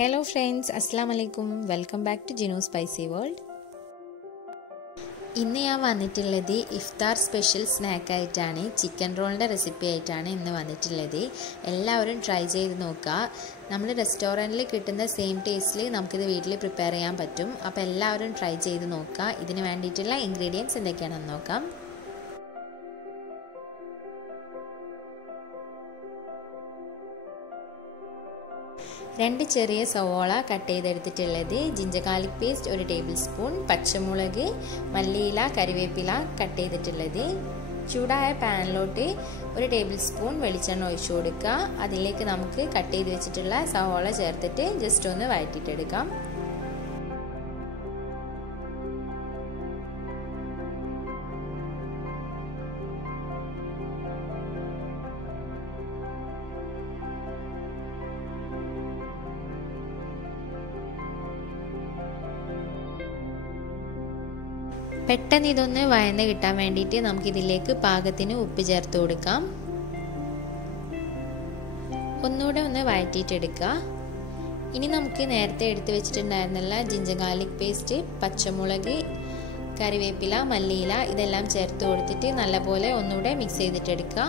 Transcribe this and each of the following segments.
Hello friends, Assalamu alaikum. Welcome back to Gino's Spicy World. ഇന്ന് ഞാൻ വന്നിട്ടുള്ളത് ഇഫ്താർ special snack ആയിട്ടാണ്. ചിക്കൻ റോളിൻ്റെ റെസിപ്പി ആയിട്ടാണ് ഇന്ന് വന്നിട്ടുള്ളത്. എല്ലാവരും ട്രൈ ചെയ്ത് നോക്കുക. നമ്മൾ റെസ്റ്റോറൻറ്റിൽ കിട്ടുന്ന സെയിം ടേസ്റ്റിൽ നമുക്കിത് വീട്ടിൽ പ്രിപ്പയർ ചെയ്യാൻ പറ്റും. അപ്പോൾ എല്ലാവരും ട്രൈ ചെയ്ത് നോക്കുക. ഇതിന് വേണ്ടിയിട്ടുള്ള ഇൻഗ്രീഡിയൻസ് എന്തൊക്കെയാണെന്ന് നോക്കാം. 2 ചെറിയ സവോള കട്ട് ചെയ്തെടുത്തിട്ടുള്ളത്, ginger garlic paste 1 tablespoon, പച്ചമുളക്, മല്ലിയില, കറിവേപ്പില കട്ട് ചെയ്തിട്ടുള്ളത്. ചൂടായ പാനിലോട്ട് 1 ടേബിൾ സ്പൂൺ വെളിച്ചെണ്ണ ഒഴിച്ചു കൊടുക്കുക. അതിലേക്ക് നമുക്ക് കട്ട് ചെയ്ത് വെച്ചിട്ടുള്ള സവോള ചേർത്തിട്ട് ജസ്റ്റ് ഒന്ന് വഴറ്റിയിട്ടെടുക്കാം. പെട്ടെന്ന് ഇതൊന്ന് വഴന്ന് കിട്ടാൻ വേണ്ടിയിട്ട് നമുക്കിതിലേക്ക് പാകത്തിന് ഉപ്പ് ചേർത്ത് കൊടുക്കാം. ഒന്നുകൂടെ ഒന്ന് വഴറ്റിയിട്ടെടുക്കുക. ഇനി നമുക്ക് നേരത്തെ എടുത്ത് വെച്ചിട്ടുണ്ടായിരുന്നില്ല ജിഞ്ചർ ഗാർലിക് പേസ്റ്റ്, പച്ചമുളക്, കറിവേപ്പില, മല്ലിയില ഇതെല്ലാം ചേർത്ത് കൊടുത്തിട്ട് നല്ലപോലെ ഒന്നുകൂടെ മിക്സ് ചെയ്തിട്ടെടുക്കുക.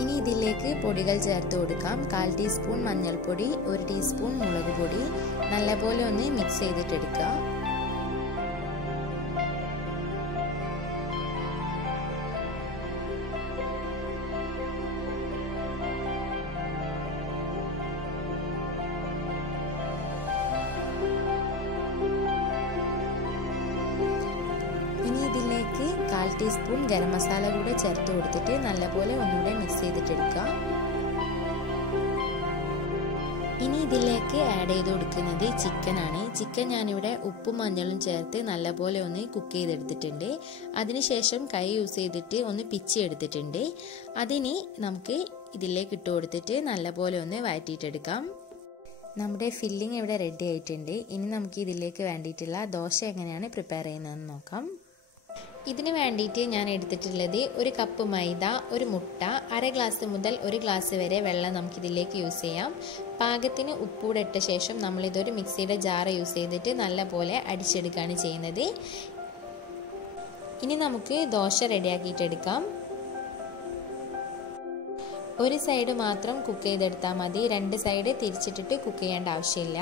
ഇനി ഇതിലേക്ക് പൊടികൾ ചേർത്ത് കൊടുക്കാം. 1/4 ടീസ്പൂൺ മഞ്ഞൾപ്പൊടി, 1 ടീസ്പൂൺ മുളക് പൊടി, നല്ലപോലെ ഒന്ന് മിക്സ് ചെയ്തിട്ടെടുക്കുക. ഇനി ഇതിലേക്ക് 1/4 ടീസ്പൂൺ ഗരം മസാല കൂടെ ചേർത്ത് കൊടുത്തിട്ട് നല്ലപോലെ ഒന്നുകൂടെ മിക്സ് ചെയ്തിട്ടെടുക്കുക. ഇനി ഇതിലേക്ക് ആഡ് ചെയ്ത് കൊടുക്കുന്നത് ചിക്കനാണ്. ചിക്കൻ ഞാനിവിടെ ഉപ്പും മഞ്ഞളും ചേർത്ത് നല്ലപോലെ ഒന്ന് കുക്ക് ചെയ്തെടുത്തിട്ടുണ്ട്. അതിനുശേഷം കൈ യൂസ് ചെയ്തിട്ട് ഒന്ന് പിച്ചി എടുത്തിട്ടുണ്ട്. അതിന് നമുക്ക് ഇതിലേക്ക് ഇട്ട് കൊടുത്തിട്ട് നല്ലപോലെ ഒന്ന് വഴറ്റിയിട്ടെടുക്കാം. നമ്മുടെ ഫില്ലിംഗ് ഇവിടെ റെഡി ആയിട്ടുണ്ട്. ഇനി നമുക്ക് ഇതിലേക്ക് വേണ്ടിയിട്ടുള്ള ദോശ എങ്ങനെയാണ് പ്രിപ്പയർ ചെയ്യുന്നതെന്ന് നോക്കാം. ഇതിന് വേണ്ടിയിട്ട് ഞാൻ എടുത്തിട്ടുള്ളത് 1 കപ്പ് മൈദ, 1 മുട്ട, 1/2 ഗ്ലാസ് മുതൽ 1 ഗ്ലാസ് വരെ വെള്ളം നമുക്കിതിലേക്ക് യൂസ് ചെയ്യാം. പാകത്തിന് ഉപ്പൂടെ ഇട്ട ശേഷം നമ്മളിതൊരു മിക്സിയുടെ ജാർ യൂസ് ചെയ്തിട്ട് നല്ലപോലെ അടിച്ചെടുക്കുകയാണ് ചെയ്യുന്നത്. ഇനി നമുക്ക് ദോശ റെഡിയാക്കിയിട്ടെടുക്കാം. ഒരു സൈഡ് മാത്രം കുക്ക് ചെയ്തെടുത്താൽ മതി. 2 സൈഡ് തിരിച്ചിട്ടിട്ട് കുക്ക് ചെയ്യേണ്ട ആവശ്യമില്ല.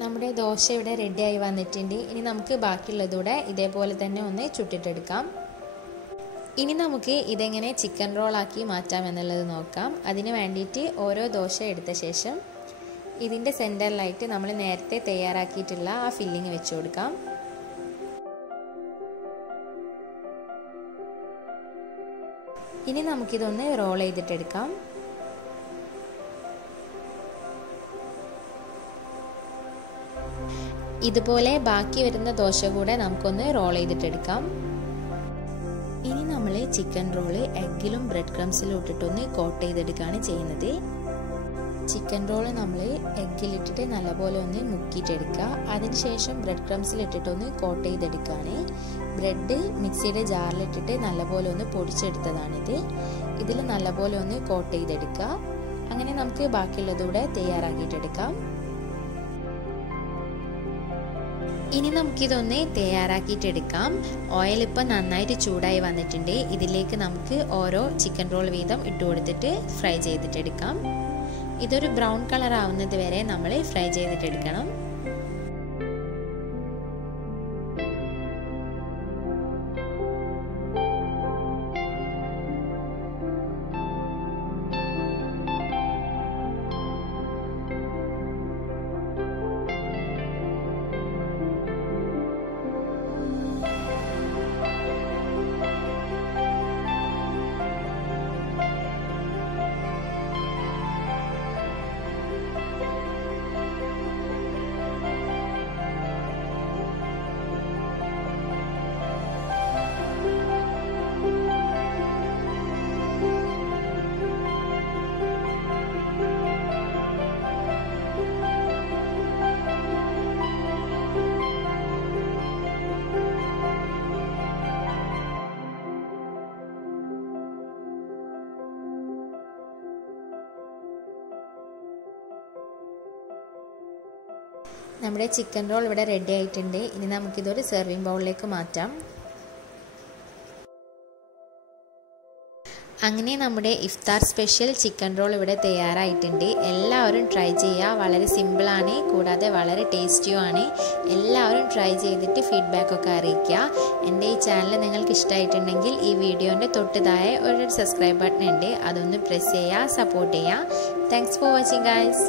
നമ്മുടെ ദോശ ഇവിടെ റെഡിയായി വന്നിട്ടുണ്ട്. ഇനി നമുക്ക് ബാക്കിയുള്ളതൂടെ ഇതേപോലെ തന്നെ ഒന്ന് ചുട്ടിട്ടെടുക്കാം. ഇനി നമുക്ക് ഇതെങ്ങനെ ചിക്കൻ റോളാക്കി മാറ്റാം എന്നുള്ളത് നോക്കാം. അതിന് വേണ്ടിയിട്ട് ഓരോ ദോശ എടുത്ത ശേഷം ഇതിൻ്റെ സെൻറ്ററിലായിട്ട് നമ്മൾ നേരത്തെ തയ്യാറാക്കിയിട്ടുള്ള ആ ഫില്ലിങ് വെച്ച് കൊടുക്കാം. ഇനി നമുക്കിതൊന്ന് റോൾ ചെയ്തിട്ടെടുക്കാം. ഇതുപോലെ ബാക്കി വരുന്ന ദോശ കൂടെ നമുക്കൊന്ന് റോൾ ചെയ്തിട്ടെടുക്കാം. ഇനി നമ്മൾ ചിക്കൻ റോള് എഗ്ഗിലും ബ്രെഡ് ക്രംസിലും ഇട്ടിട്ടൊന്ന് കോട്ട് ചെയ്തെടുക്കുകയാണ് ചെയ്യുന്നത്. ചിക്കൻ റോള് നമ്മൾ എഗ്ഗിലിട്ടിട്ട് നല്ലപോലെ ഒന്ന് മുക്കിയിട്ടെടുക്കുക. അതിനുശേഷം ബ്രെഡ് ക്രംസിലിട്ടിട്ടൊന്ന് കോട്ട് ചെയ്തെടുക്കുകയാണ്. ബ്രെഡ് മിക്സിയുടെ ജാറിലിട്ടിട്ട് നല്ലപോലെ ഒന്ന് പൊടിച്ചെടുത്തതാണിത്. ഇതിൽ നല്ലപോലെ ഒന്ന് കോട്ട് ചെയ്തെടുക്കുക. അങ്ങനെ നമുക്ക് ബാക്കിയുള്ളതൂടെ തയ്യാറാക്കിയിട്ടെടുക്കാം. ഇനി നമുക്കിതൊന്ന് തയ്യാറാക്കിയിട്ടെടുക്കാം. ഓയിൽ ഇപ്പം നന്നായിട്ട് ചൂടായി വന്നിട്ടുണ്ട്. ഇതിലേക്ക് നമുക്ക് ഓരോ ചിക്കൻ റോൾ വീതം ഇട്ട് കൊടുത്തിട്ട് ഫ്രൈ ചെയ്തിട്ടെടുക്കാം. ഇതൊരു ബ്രൗൺ കളർ ആവുന്നത് വരെ നമ്മൾ ഫ്രൈ ചെയ്തിട്ടെടുക്കണം. നമ്മുടെ ചിക്കൻ റോൾ ഇവിടെ റെഡി ആയിട്ടുണ്ട്. ഇനി നമുക്കിതൊരു സെർവിങ് ബൗളിലേക്ക് മാറ്റാം. അങ്ങനെ നമ്മുടെ ഇഫ്താർ സ്പെഷ്യൽ ചിക്കൻ റോൾ ഇവിടെ തയ്യാറായിട്ടുണ്ട്. എല്ലാവരും ട്രൈ ചെയ്യുക. വളരെ സിമ്പിളാണ്, കൂടാതെ വളരെ ടേസ്റ്റിയുമാണ്. എല്ലാവരും ട്രൈ ചെയ്തിട്ട് ഫീഡ്ബാക്കൊക്കെ അറിയിക്കുക. എൻ്റെ ഈ ചാനൽ നിങ്ങൾക്ക് ഇഷ്ടമായിട്ടുണ്ടെങ്കിൽ ഈ വീഡിയോൻ്റെ തൊട്ട് താഴെ ഒരു സബ്സ്ക്രൈബ് ബട്ടൺ ഉണ്ട്, അതൊന്ന് പ്രസ് ചെയ്യുക, സപ്പോർട്ട് ചെയ്യുക. Thanks for watching guys.